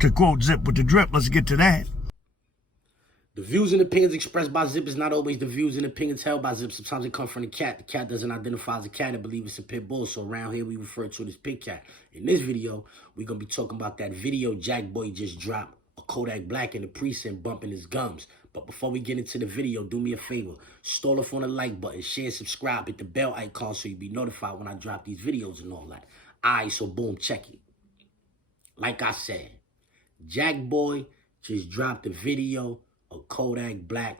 To quote Zip with the Drip, let's get to that. The views and opinions expressed by Zip is not always the views and opinions held by Zip. Sometimes they come from the cat. The cat doesn't identify as a cat and believe it's a pit bull. So around here, we refer to it as pit cat. In this video, we're going to be talking about that video Jack Boy just dropped. A Kodak Black in the precinct bumping his gums. But before we get into the video, do me a favor. Stall off on the like button, share, subscribe, hit the bell icon so you'll be notified when I drop these videos and all that. Alright, so boom, check it. Like I said, Jack Boy just dropped a video of Kodak Black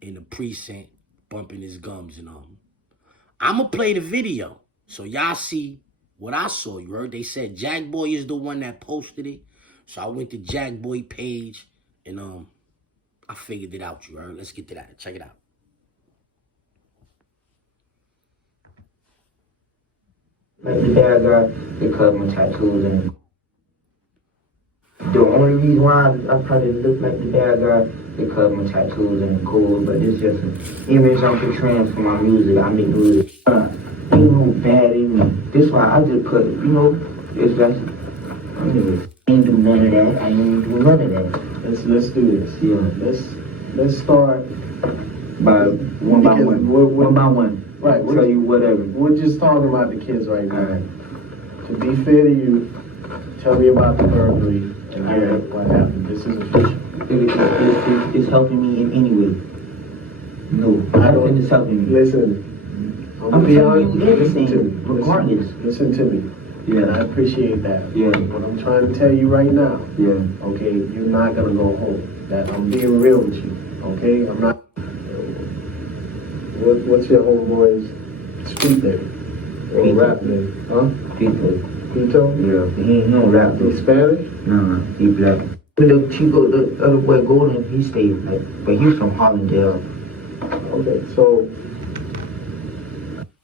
in the precinct bumping his gums and I'm going to play the video so y'all see what I saw. You heard they said Jack Boy is the one that posted it. So I went to Jack Boy page and I figured it out. You heard? Let's get to that. Check it out. Like the bad guy, they cut my tattoos and the only reason why I probably look like the bad guy, they cut my tattoos and the cool, but it's just an image I'm portraying for my music. I make music. Ain't no bad in me. This why I just put, you know, it's like, I ain't do none of that. I ain't do none of that. Let's do this. Yeah. Let's start by one by one. One by one. Right. I'll tell you whatever. We're just talking about the kids right now. Right. To be fair to you, tell me about the burglary and what happened. This is official. It's helping me in any way. No, I don't think it's helping me. Listen, I'm telling you everything, regardless. Listen to me. Yeah. And I appreciate that. Yeah. What I'm trying to tell you right now. Yeah. Okay, you're not gonna go home. That I'm being real with you. Okay, I'm not. What's your homeboy's street name? Or rap name? Huh? Pito. Pito? Yeah. He ain't no rap. He's Spanish? No, he black. The Chico, the other boy Golden, he stayed like, but he's from Hollandale. Okay, so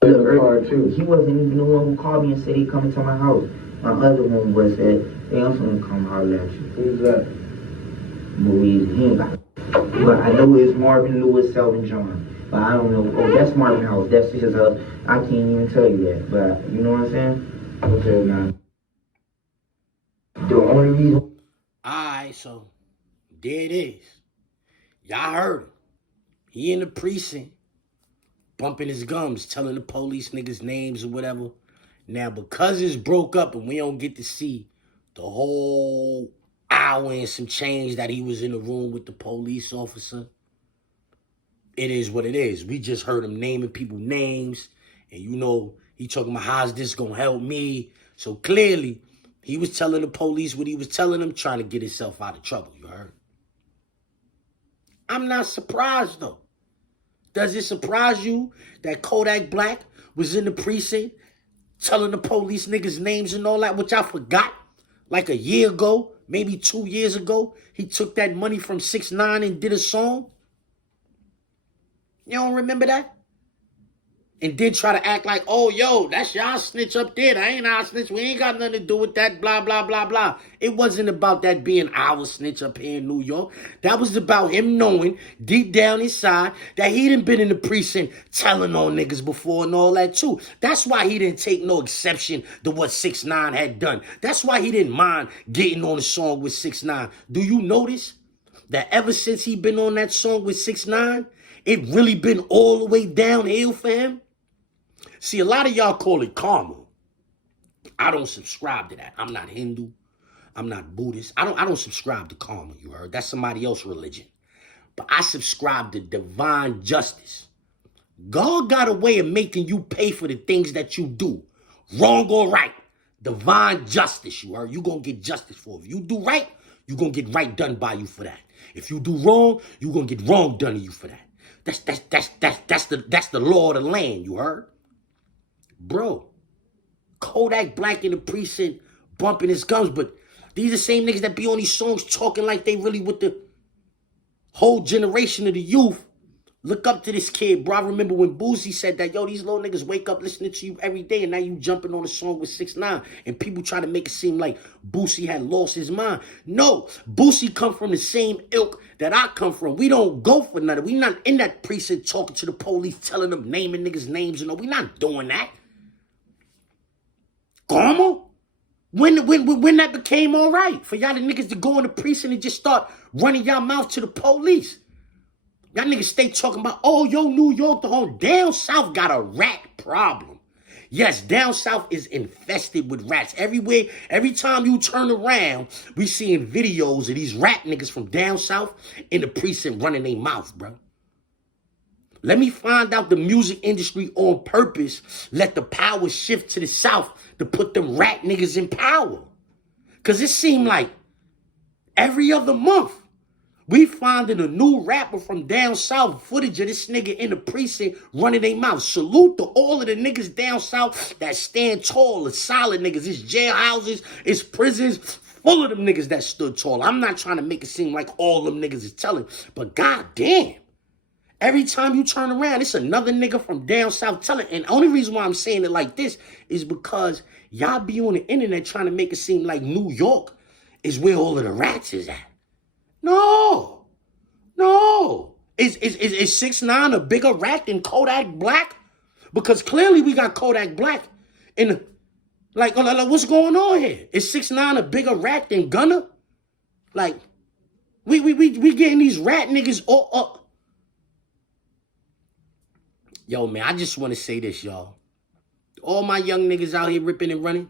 in the car too. He wasn't even the one who called me and said he coming to my house. My other homeboy said, hey, I'm gonna come holler at you. Who's that? Louise. He ain't got. But I know it's Marvin Lewis, Selvin John. But I don't know. Oh, that's Marvin House. That's his house. I can't even tell you that. But you know what I'm saying? Okay, now. The only reason. Alright, so there it is. Y'all heard him. He in the precinct, bumping his gums, telling the police niggas names or whatever. Now, because it's broke up and we don't get to see the whole hour and some change that he was in the room with the police officer, it is what it is. We just heard him naming people names. And you know, he talking about how's this gonna help me. So clearly, he was telling the police what he was telling them, trying to get himself out of trouble, you heard? I'm not surprised, though. Does it surprise you that Kodak Black was in the precinct telling the police niggas names and all that, which I forgot? Like a year ago, maybe 2 years ago, he took that money from 6ix9ine and did a song? You don't remember that? And then try to act like, oh, yo, that's y'all snitch up there. That ain't our snitch. We ain't got nothing to do with that, blah, blah, blah, blah. It wasn't about that being our snitch up here in New York. That was about him knowing deep down inside that he done been in the precinct telling on niggas before and all that too. That's why he didn't take no exception to what 6ix9ine had done. That's why he didn't mind getting on a song with 6ix9ine. Do you notice that ever since he been on that song with 6ix9ine, it really been all the way downhill for him? See, a lot of y'all call it karma. I don't subscribe to that. I'm not Hindu. I'm not Buddhist. I don't subscribe to karma, you heard? That's somebody else's religion. But I subscribe to divine justice. God got a way of making you pay for the things that you do, wrong or right. Divine justice, you heard? You gonna get justice for it. If you do right, you gonna get right done by you for that. If you do wrong, you gonna get wrong done to you for that. That's the law of the land, you heard? Bro, Kodak Black in the precinct bumping his gums, but these are the same niggas that be on these songs talking like they really with the whole generation of the youth. Look up to this kid, bro. I remember when Boosie said that, yo, these little niggas wake up listening to you every day and now you jumping on a song with 6ix9ine and people try to make it seem like Boosie had lost his mind. No, Boosie come from the same ilk that I come from. We don't go for nothing. We not in that precinct talking to the police, telling them, naming niggas names and all. We not doing that. Karma? When that became all right for y'all the niggas to go in the precinct and just start running y'all mouth to the police. Y'all niggas stay talking about, oh, yo, New York, the whole down south got a rat problem. Yes, down south is infested with rats. Everywhere, every time you turn around, we seeing videos of these rat niggas from down south in the precinct running their mouth, bro. Let me find out the music industry on purpose let the power shift to the south to put them rat niggas in power. Because it seemed like every other month, we finding a new rapper from down south, footage of this nigga in the precinct running their mouth. Salute to all of the niggas down south that stand tall, the solid niggas. It's jailhouses, it's prisons, full of them niggas that stood tall. I'm not trying to make it seem like all them niggas is telling, but goddamn. Every time you turn around, it's another nigga from down south telling. And the only reason why I'm saying it like this is because y'all be on the internet trying to make it seem like New York is where all of the rats is at. No. Is 6ix9ine a bigger rat than Kodack Black? Because clearly we got Kodack Black in the, like what's going on here? Is 6ix9ine a bigger rat than Gunna? Like, we getting these rat niggas all up. Yo, man, I just want to say this, y'all. All my young niggas out here ripping and running,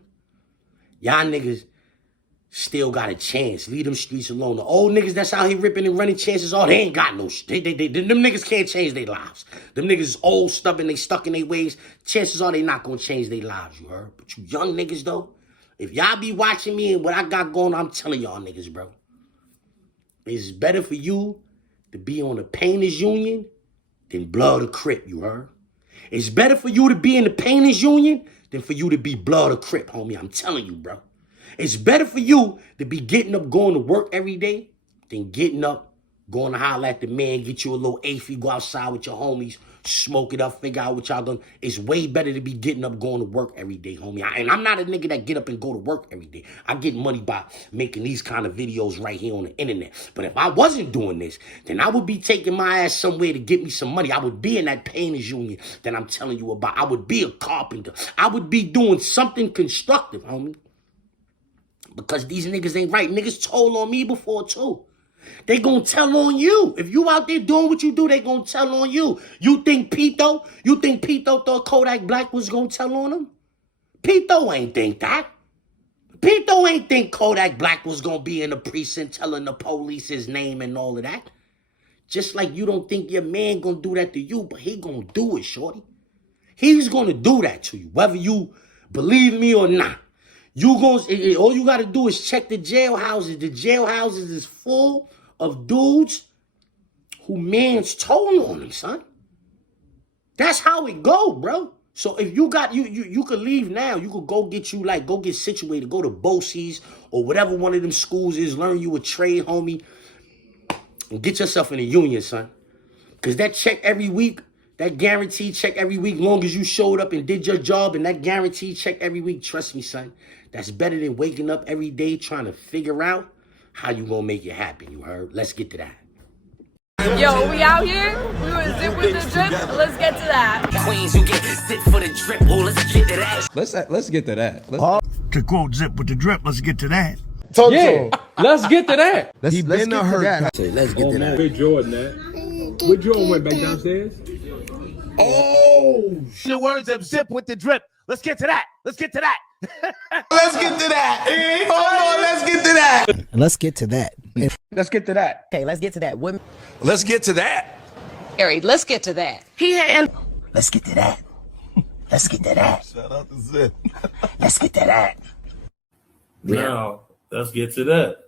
y'all niggas still got a chance. Leave them streets alone. The old niggas that's out here ripping and running, chances are they ain't got no shit. Them niggas can't change their lives. Them niggas is old, stubborn, they stuck in their ways. Chances are they not gonna change their lives, you heard? But you young niggas, though, if y'all be watching me and what I got going on, I'm telling y'all niggas, bro. It's better for you to be on the painters union than Blood or Crip, you heard? It's better for you to be in the painters union than for you to be Blood or Crip, homie. I'm telling you, bro. It's better for you to be getting up, going to work every day than getting up, going to holler at the man, get you a little AFI, go outside with your homies, smoke it up, figure out what y'all done. It's way better to be getting up, going to work every day, homie. And I'm not a nigga that get up and go to work every day. I get money by making these kind of videos right here on the internet. But if I wasn't doing this, then I would be taking my ass somewhere to get me some money. I would be in that painters union that I'm telling you about. I would be a carpenter. I would be doing something constructive, homie. Because these niggas ain't right. Niggas told on me before, too. They gonna tell on you. If you out there doing what you do, they gonna tell on you. You think Pito thought Kodack Black was gonna tell on him? Pito ain't think that. Pito ain't think Kodack Black was gonna be in the precinct telling the police his name and all of that. Just like you don't think your man gonna do that to you, but he gonna do it, shorty. He's gonna do that to you, whether you believe me or not. All you gotta do is check the jailhouses. The jailhouses is full of dudes who man's told on them, son. That's how it go, bro. So if you got you could leave now. You could go get situated, go to BOCES or whatever one of them schools is, learn you a trade, homie, and get yourself in a union, son. Cause that check every week, that guaranteed check every week, long as you showed up and did your job, and that guaranteed check every week, trust me, son, that's better than waking up every day trying to figure out how you gonna make it happen, you heard? Let's get to that. Yo, we out here. We were zip with the drip. Let's get to that. Queens, you get zip for the drip. Oh, let's get to that. Let's get to that. To quote Zip with the Drip, let's get to that. Let's get to that. Let's get to that. Let's get to that. Where Jordan at? Where Jordan went back downstairs? Oh, the words of Zip with the Drip. Let's get to that. Let's get to that. Let's get to that. Hold on, let's get to that. Let's get to that. Let's get to that. Okay, let's get to that. Let's get to that. Harry, let's get to that. Let's get to that. Let's get to that. Shout out to Zip. Let's get to that. Now, let's get to that.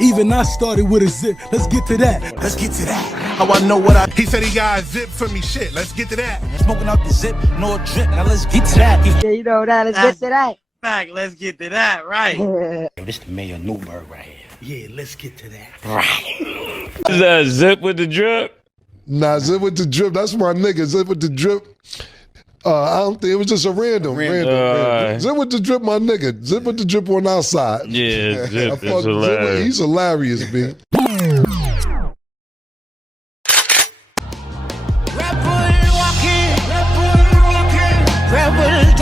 Even I started with a zip. Let's get to that. Let's get to that. How I know what He said he got a zip for me shit. Let's get to that. Smoking out the zip, no drip. Now let's get to that. Yeah, you know that. Let's get to that. Back, let's get to that, right? This the Mayor Newberg right here. Yeah, let's get to that. Right. Is that Zip with the Drip? Nah, Zip with the Drip. That's my nigga. Zip with the Drip. I don't think it was just a random. Zip with the Drip, my nigga. Zip with the Drip on our side. Yeah, Zip is hilarious. He's hilarious, B. Rebel walking, rebel